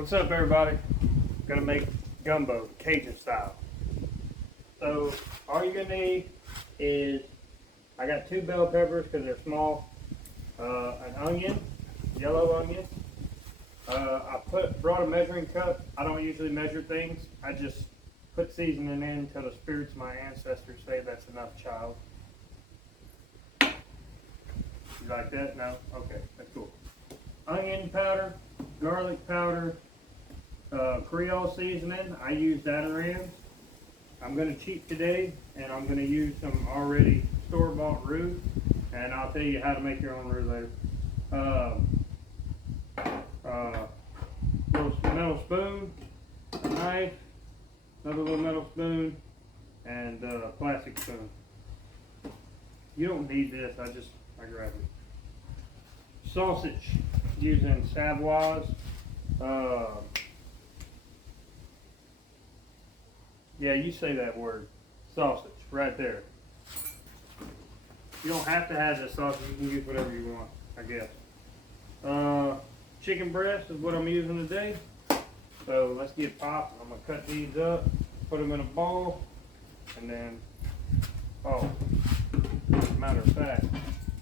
What's up, everybody? Gonna make gumbo Cajun style. So all you're gonna need is, I got 2 bell peppers because they're small, an onion, yellow onion. I brought a measuring cup. I don't usually measure things. I just put seasoning in until the spirits of my ancestors say that's enough, child. You like that? No? Okay, that's cool. Onion powder, garlic powder, Creole seasoning. I use Zatarain's. I'm going to cheat today, and I'm going to use some already store-bought roux, and I'll tell you how to make your own roux later. Little metal spoon, a knife, another little metal spoon, and a plastic spoon. You don't need this, I grabbed it. Sausage, using Savoy's. Yeah, you say that word. Sausage, right there. You don't have to have this sausage, you can use whatever you want, I guess. Chicken breast is what I'm using today. So let's get popped. I'm gonna cut these up, put them in a bowl, and then, matter of fact,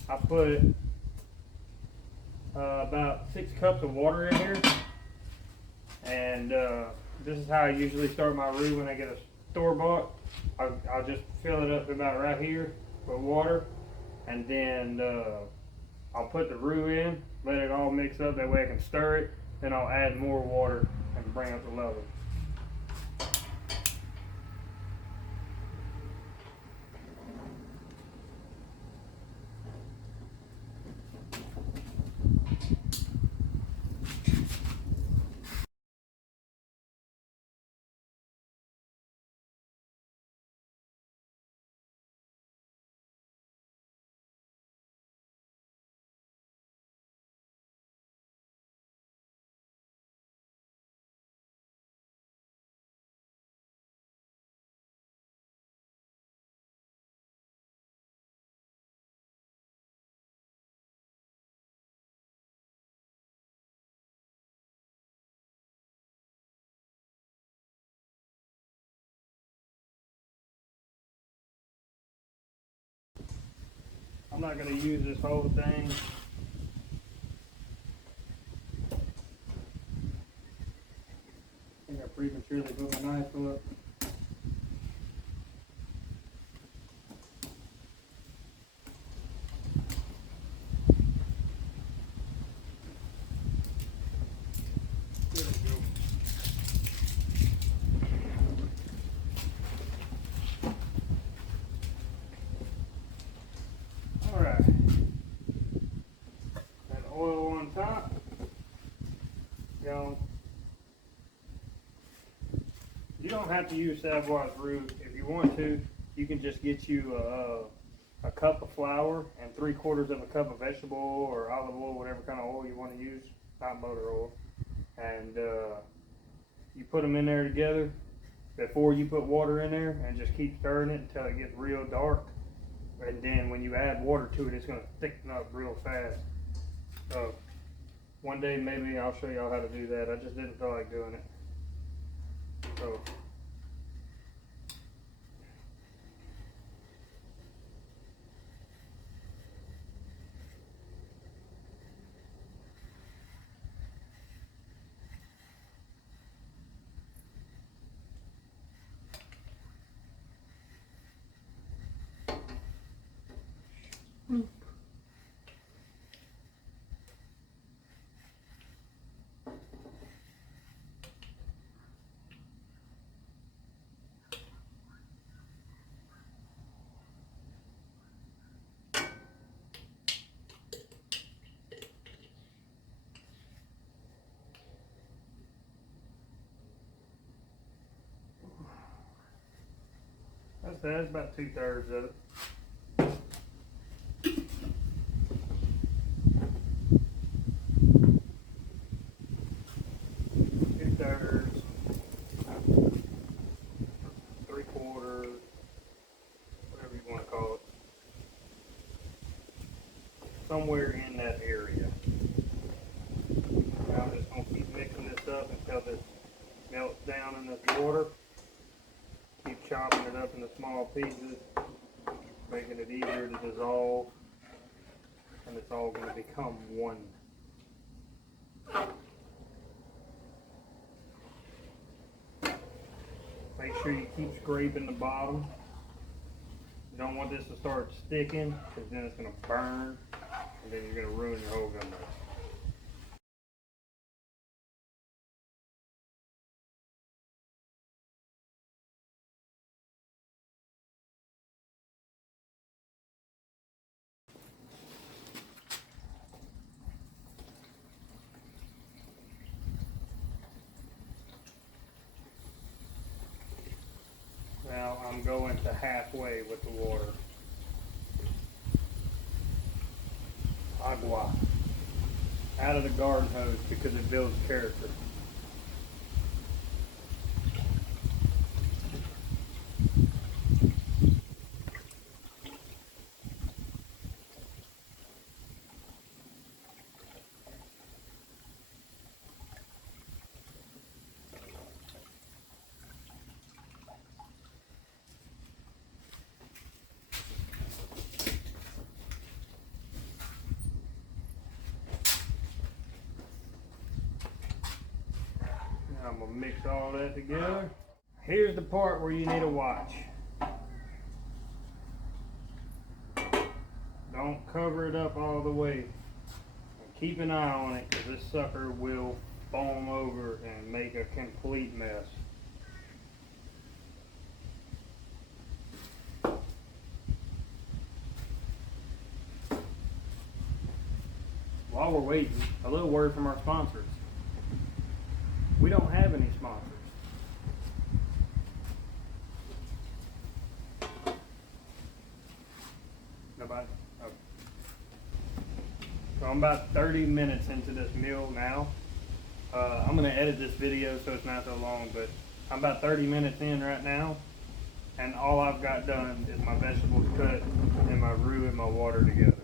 I put about 6 cups of water in here. And this is how I usually start my roux when I get a store-bought. I'll just fill it up to about right here with water, and then I'll put the roux in, let it all mix up, that way I can stir it, then I'll add more water and bring up the level. I'm not going to use this whole thing. I think I prematurely put my knife up. There we go. Alright. That oil on top. You don't have to use Savoy's roux. If you want to, you can just get you a cup of flour and 3/4 of a cup of vegetable oil or olive oil, whatever kind of oil you want to use, not motor oil. And you put them in there together before you put water in there, and just keep stirring it until it gets real dark. And then when you add water to it, it's going to thicken up real fast. So one day maybe I'll show y'all how to do that. I just didn't feel like doing it. So that's about 2/3 of it. somewhere in that area. Now I'm just going to keep mixing this up until water. Keep chopping it up into small pieces, making it easier to dissolve, and it's all going to become one. Make sure you keep scraping the bottom. You don't want this to start sticking, because then it's going to burn, and then you're going to ruin your whole gumbo. Now I'm going to halfway with the water. Agua. Out of the garden hose because it builds character. I'm going to mix all that together. Here's the part where you need to watch. Don't cover it up all the way. And keep an eye on it, because this sucker will foam over and make a complete mess. While we're waiting, a little word from our sponsors. We don't have any sponsors. Nobody? Okay. So I'm about 30 minutes into this meal now. I'm going to edit this video so it's not so long, but I'm about 30 minutes in right now, and all I've got done is my vegetables cut and my roux and my water together.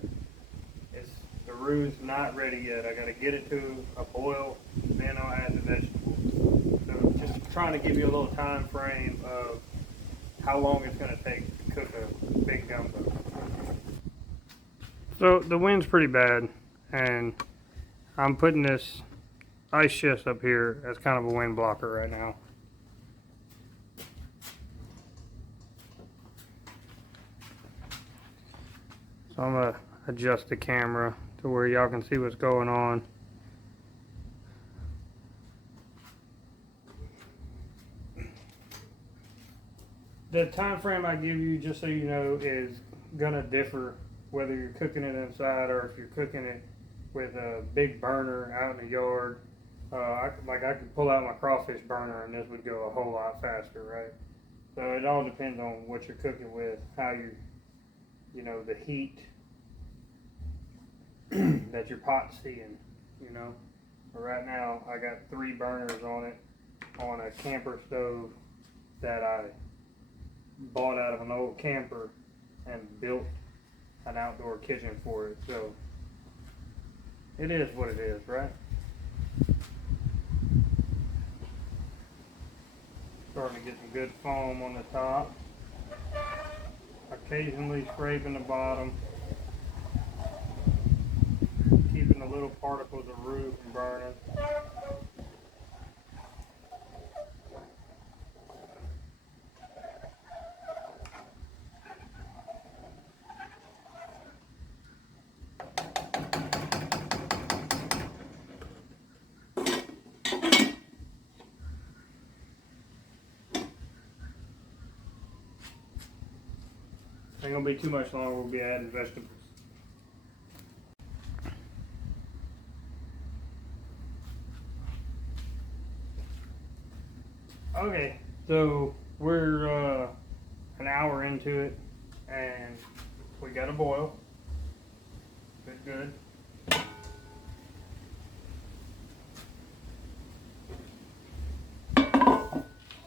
The roux is not ready yet. I got to get it to a boil, then I'll add the vegetables. So just trying to give you a little time frame of how long it's going to take to cook a big gumbo. So the wind's pretty bad, and I'm putting this ice chest up here as kind of a wind blocker right now. So I'm going to adjust the camera to where y'all can see what's going on. The time frame I give you, just so you know, is gonna differ whether you're cooking it inside or if you're cooking it with a big burner out in the yard. I could pull out my crawfish burner and this would go a whole lot faster, right? So it all depends on what you're cooking with, how you know, the heat that your pot's seeing, you know. But right now I got 3 burners on it on a camper stove that I bought out of an old camper and built an outdoor kitchen for it. So it is what it is, right? Starting to get some good foam on the top. Occasionally scraping the bottom, keeping the little particles of roux from burning. Ain't gonna be too much longer, we'll be adding vegetables. Okay, so we're an hour into it and we got a boil. Good.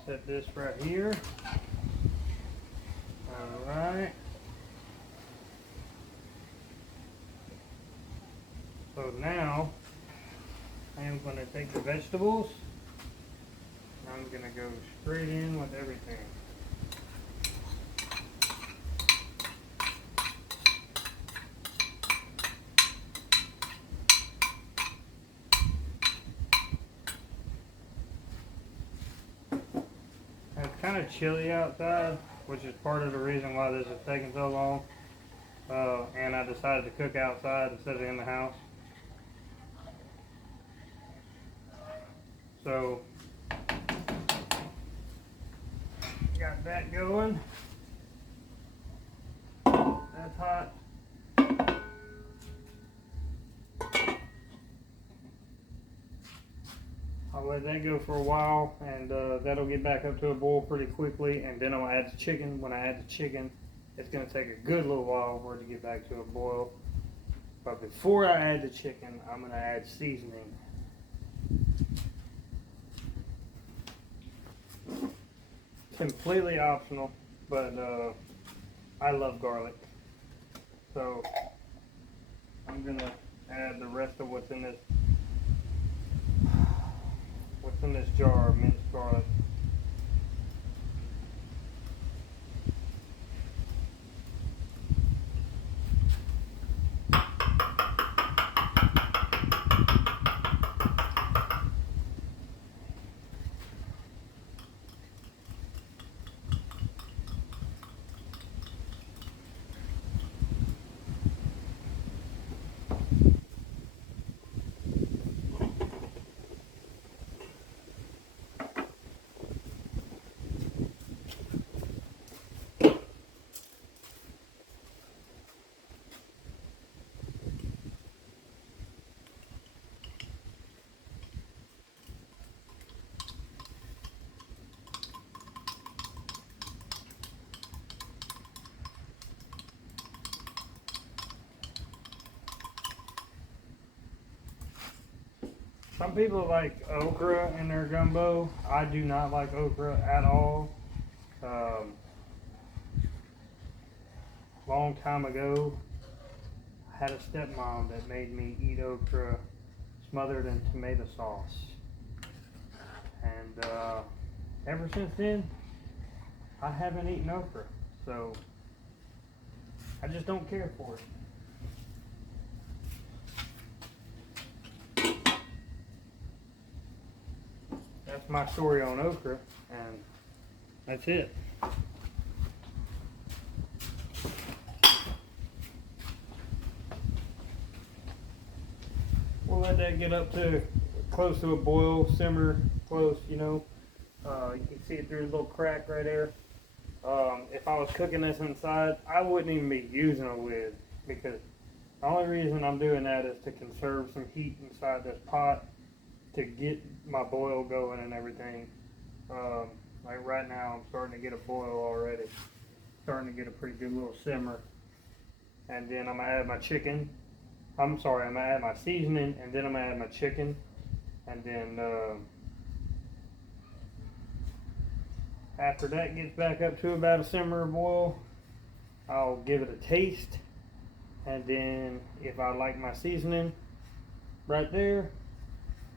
Set this right here. Alright. So now I am going to take the vegetables. I'm gonna go straight in with everything. It's kind of chilly outside, which is part of the reason why this is taking so long. And I decided to cook outside instead of in the house. So, got that going. That's hot. I'll let that go for a while, and that'll get back up to a boil pretty quickly, and then I'll add the chicken. When I add the chicken, it's going to take a good little while for it to get back to a boil. But before I add the chicken, I'm going to add seasoning. Completely optional, but I love garlic. So I'm going to add the rest of what's in this jar of minced garlic. Some people like okra in their gumbo. I do not like okra at all. Long time ago, I had a stepmom that made me eat okra smothered in tomato sauce. And ever since then, I haven't eaten okra. So, I just don't care for it. That's my story on okra, and that's it. We'll let that get up to close to a boil, simmer close, you know. You can see it through a little crack right there. If I was cooking this inside, I wouldn't even be using a lid, because the only reason I'm doing that is to conserve some heat inside this pot to get my boil going and everything. Like right now, I'm starting to get a boil already. Starting to get a pretty good little simmer. And then I'm gonna add my chicken. I'm gonna add my seasoning, and then I'm gonna add my chicken. And then after that gets back up to about a simmer boil, I'll give it a taste. And then if I like my seasoning right there,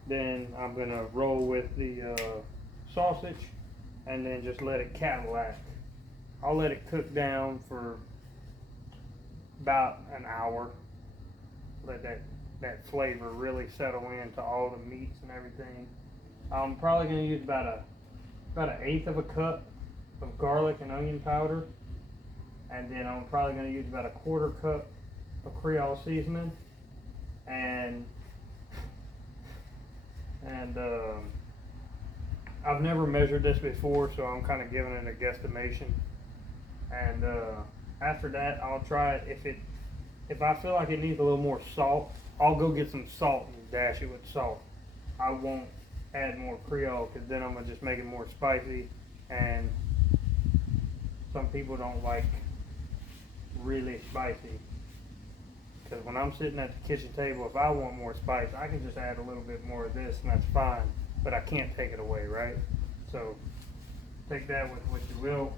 then I'm gonna roll with the sausage and then just let it Cadillac. I'll let it cook down for about an hour. Let that flavor really settle into all the meats and everything. I'm probably gonna use about an eighth of a cup of garlic and onion powder, and then I'm probably gonna use about a quarter cup of Creole seasoning, and I've never measured this before, so I'm kind of giving it a guesstimation. And after that, I'll try it. If I feel like it needs a little more salt, I'll go get some salt and dash it with salt. I won't add more Creole, because then I'm gonna just make it more spicy, and some people don't like really spicy. Because when I'm sitting at the kitchen table, if I want more spice, I can just add a little bit more of this, and that's fine. But I can't take it away, right? So take that with what you will.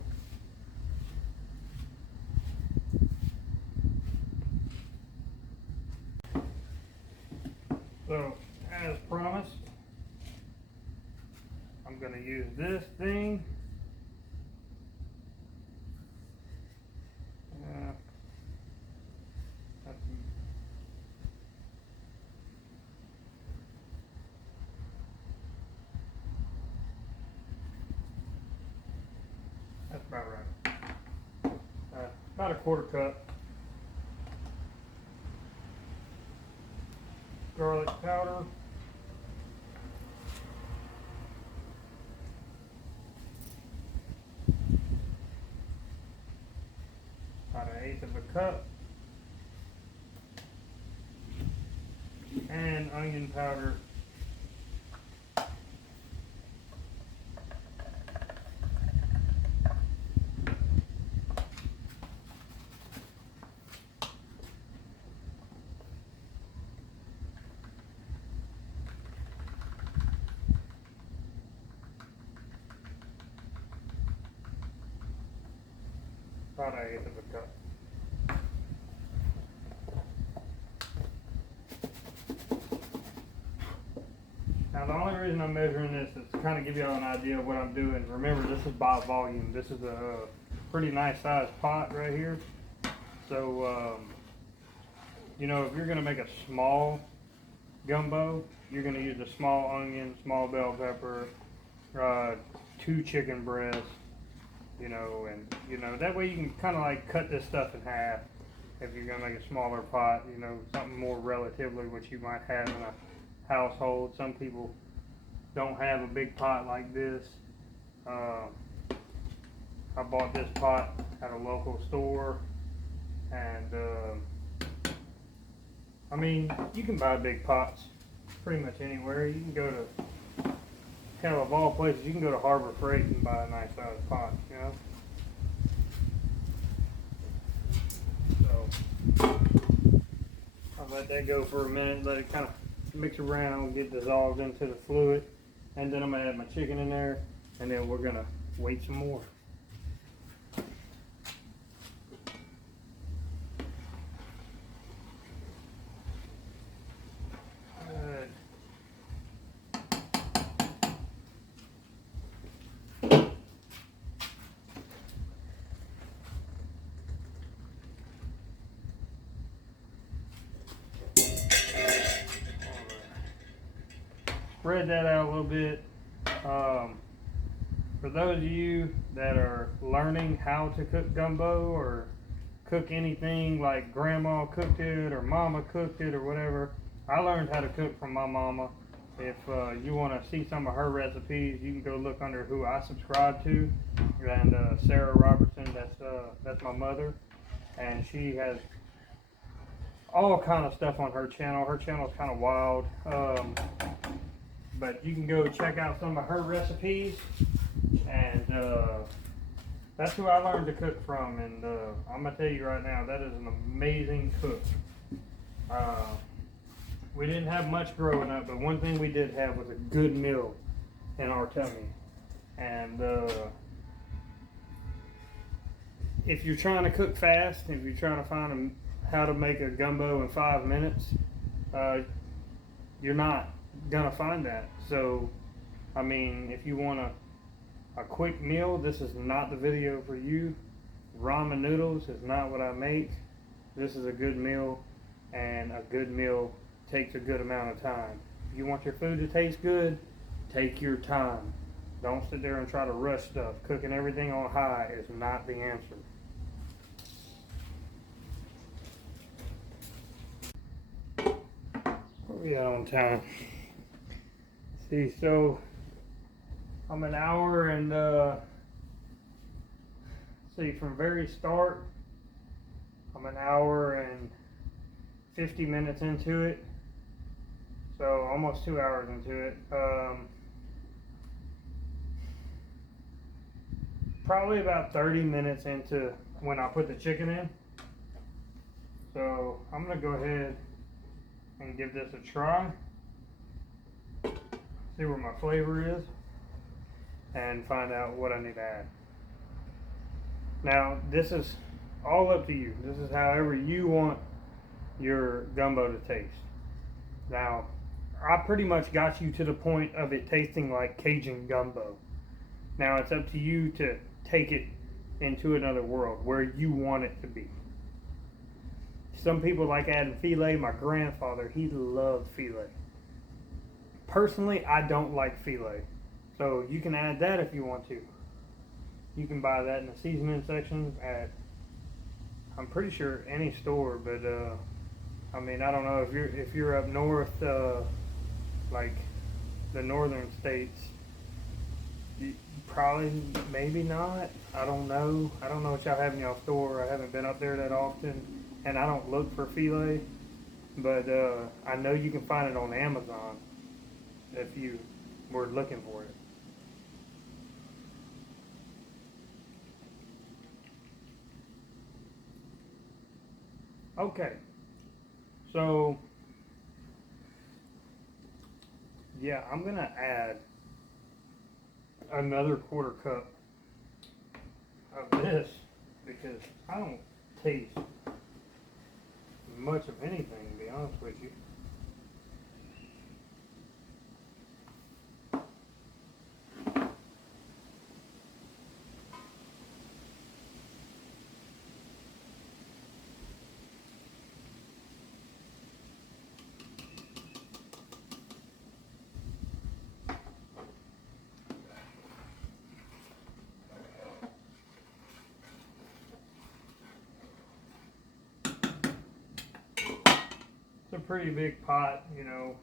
So, as promised, I'm I'm going to use this thing. That's about right. About a quarter cup. Garlic powder. About 1/8 of a cup. And onion powder. About 1/8 of a cup. Now the only reason I'm measuring this is to kind of give you all an idea of what I'm doing. Remember, this is by volume. This is a pretty nice sized pot right here. So, you know, if you're going to make a small gumbo, you're going to use a small onion, small bell pepper, 2 chicken breasts, you know, and, you know, that way you can kind of like cut this stuff in half if you're going to make a smaller pot, you know, something more relatively what you might have in a household. Some people don't have a big pot like this. I bought this pot at a local store, and I mean, you can buy big pots pretty much anywhere. You can go to, hell, of all places, you can go to Harbor Freight and buy a nice sized pot, you know. So I'll let that go for a minute, let it kind of mix around, get dissolved into the fluid, and then I'm gonna add my chicken in there, and then we're gonna wait some more. Good. Spread that out a little bit. For those of you that are learning how to cook gumbo or cook anything like grandma cooked it or mama cooked it or whatever, I learned how to cook from my mama. If you want to see some of her recipes, you can go look under who I subscribe to, and Sarah Robertson, that's my mother, and she has all kind of stuff on her channel. Her channel is kind of wild. But you can go check out some of her recipes, and that's who I learned to cook from, and I'm going to tell you right now, that is an amazing cook. We didn't have much growing up, but one thing we did have was a good meal in our tummy. And if you're trying to cook fast, if you're trying to find how to make a gumbo in 5 minutes, you're not gonna find that. So I mean, if you want a quick meal, this is not the video for you. Ramen noodles is not what I make. This is a good meal, and a good meal takes a good amount of time. If you want your food to taste good, take your time. Don't sit there and try to rush stuff. Cooking everything on high is not the answer. What we got on time? See, so I'm an hour and see, from very start, I'm an hour and 50 minutes into it, so almost 2 hours into it. Probably about 30 minutes into when I put the chicken in. So I'm gonna go ahead and give this a try. See where my flavor is, and find out what I need to add. Now, this is all up to you. This is however you want your gumbo to taste. Now, I pretty much got you to the point of it tasting like Cajun gumbo. Now it's up to you to take it into another world where you want it to be. Some people like adding filet. My grandfather, he loved filet. Personally, I don't like filet. So you can add that if you want to. You can buy that in the seasoning section at, I'm pretty sure, any store. But I mean, I don't know if you're up north, like the northern states. Probably, maybe not. I don't know. I don't know what y'all have in y'all store. I haven't been up there that often, and I don't look for filet. But I know you can find it on Amazon if you were looking for it. Okay, so yeah, I'm gonna add another quarter cup of this because I don't taste much of anything, to be honest with you. It's a pretty big pot, you know,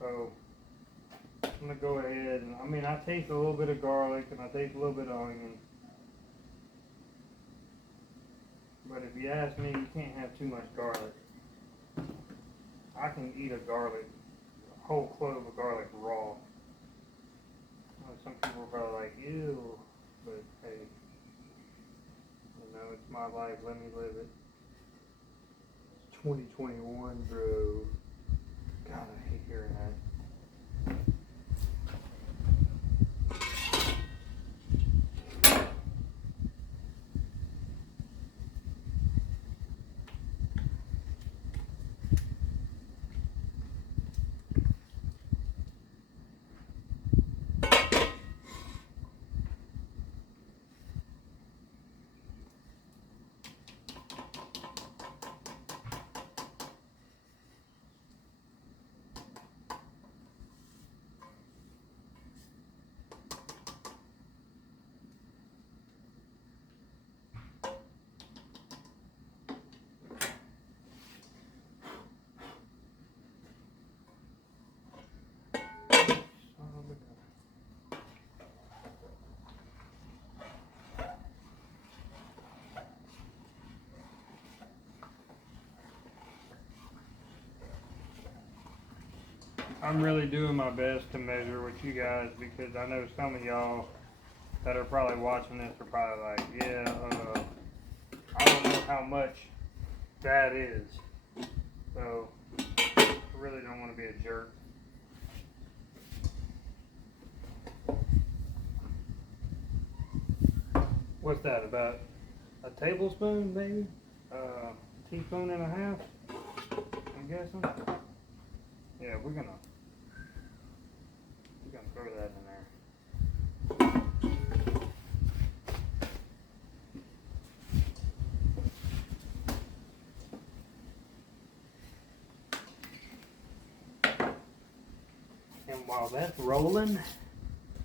so I'm gonna go ahead and, I mean, I taste a little bit of garlic and I taste a little bit of onion. But if you ask me, you can't have too much garlic. I can eat a whole clove of garlic raw. Some people are probably like, ew, but hey, you know, it's my life, let me live it. It's 2021, bro. God, I hate hearing that. I'm really doing my best to measure with you guys because I know some of y'all that are probably watching this are probably like, yeah, I don't know how much that is. So, I really don't want to be a jerk. What's that, about a tablespoon, maybe? Teaspoon and a half, I'm guessing? Yeah, we're gonna throw that in there. And while that's rolling,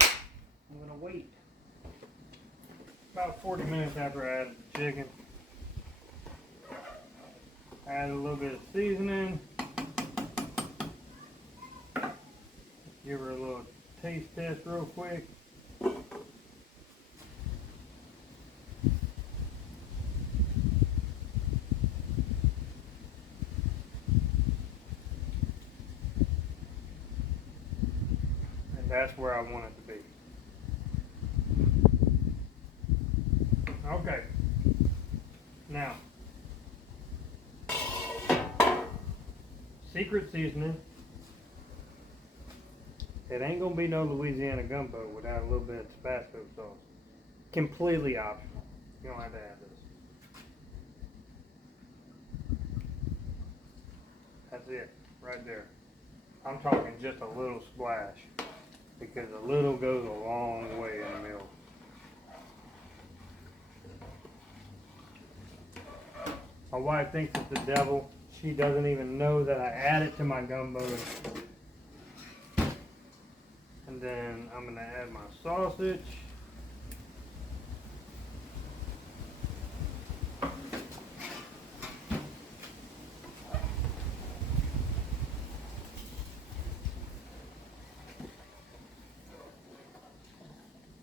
I'm gonna wait about 40 minutes after I added the chicken. Add a little bit of seasoning. Give her a little taste test real quick. And that's where I want it to be. Okay. Now, secret seasoning. It ain't gonna be no Louisiana gumbo without a little bit of Tabasco sauce. Completely optional. You don't have to add this. That's it, right there. I'm talking just a little splash, because a little goes a long way in a meal. My wife thinks it's the devil. She doesn't even know that I add it to my gumbo. And then I'm gonna add my sausage.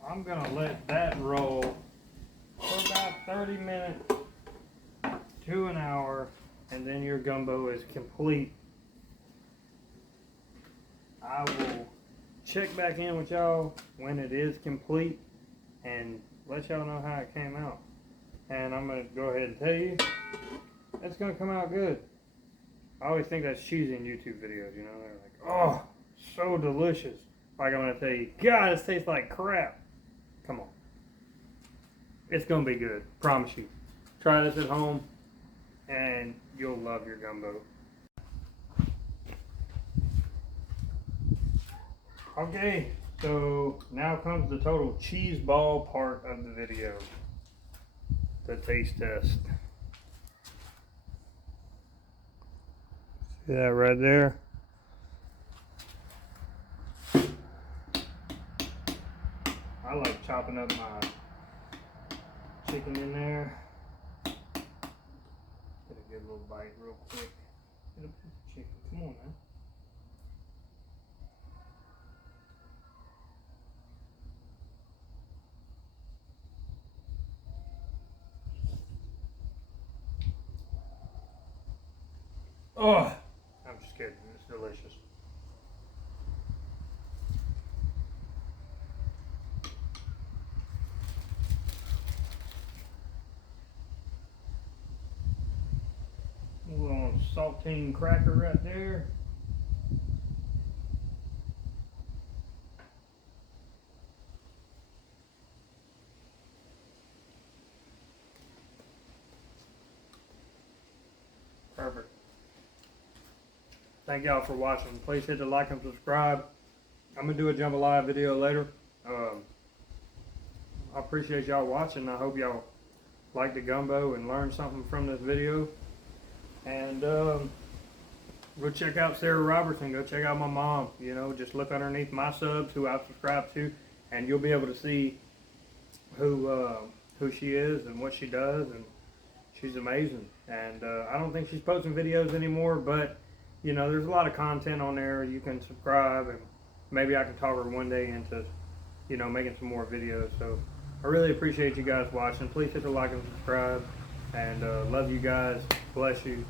I'm gonna let that roll for about 30 minutes to an hour, and then your gumbo is complete. I will check back in with y'all when it is complete and let y'all know how it came out. And I'm gonna go ahead and tell you, it's gonna come out good. I always think that's cheesy in YouTube videos, you know, they're like, oh, so delicious. Like I'm gonna tell you, God, this tastes like crap. Come on. It's gonna be good, promise you. Try this at home and you'll love your gumbo. Okay, so now comes the total cheese ball part of the video. The taste test. See that right there? I like chopping up my chicken in there. Get a good little bite real quick. Get a piece of chicken. Come on, man. Oh, I'm just kidding. It's delicious. A little saltine cracker right there. Perfect. Thank y'all for watching. Please hit the like and subscribe. I'm going to do a jambalaya video later. I appreciate y'all watching. I hope y'all like the gumbo and learned something from this video. And go check out Sarah Robertson. Go check out my mom. You know, just look underneath my subs, who I've subscribed to, and you'll be able to see who she is and what she does. And she's amazing. And I don't think she's posting videos anymore, but you know, there's a lot of content on there. You can subscribe, and maybe I can talk her one day into, you know, making some more videos. So I really appreciate you guys watching. Please hit the like and subscribe, and love you guys. Bless you.